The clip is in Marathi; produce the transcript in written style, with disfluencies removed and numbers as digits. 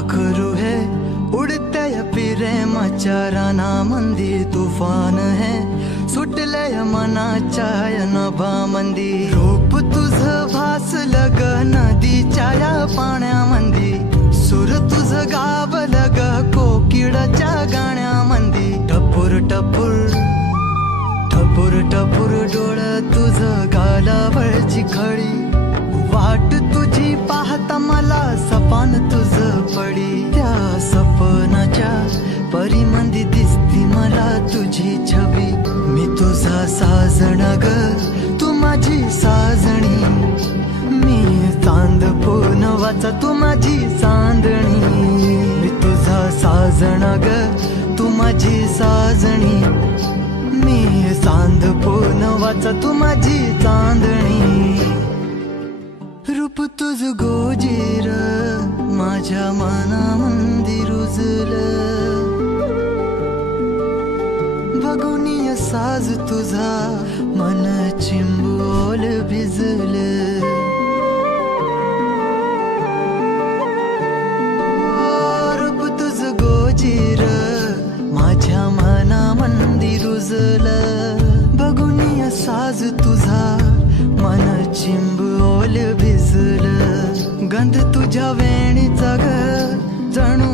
पाखरू है उडत्या या प्रेमाच्या रानामंदी तुफान है सुटलंय मनाच्या या नभामंदी रूप तुझं भासलं ग नदीच्या या पाण्यामंदी सूर तुझं गावलं ग कोकिळाच्या गाण्यामंदी टपूर टपूर टपूर टपूर डोळं तुझं गालावरची खळी वाट तुझी पाहता मला सपान तुझं पडी त्या सपनाच्या परीमंदी दिसती मला तुझी छबी मी तुझा साजण ग तू माझी साजणी मी चांद पूनवाचा तू माझी चांदणी मी तुझा साजण ग तू माझी साजणी मी चांद पूनवाचा तू माझी चांदणी रूप तुझ गोजीर माझ्या मनामंदी रुजलं बघुनिय साज तुझा मन चिंबोल भिजलं रूप तुझ गोजीर माझ्या मनामंदी रुजलं बघुनिय साज तुझा मन चिंबोल भिजलं गंध तुझ्या वेणीचा ग जणू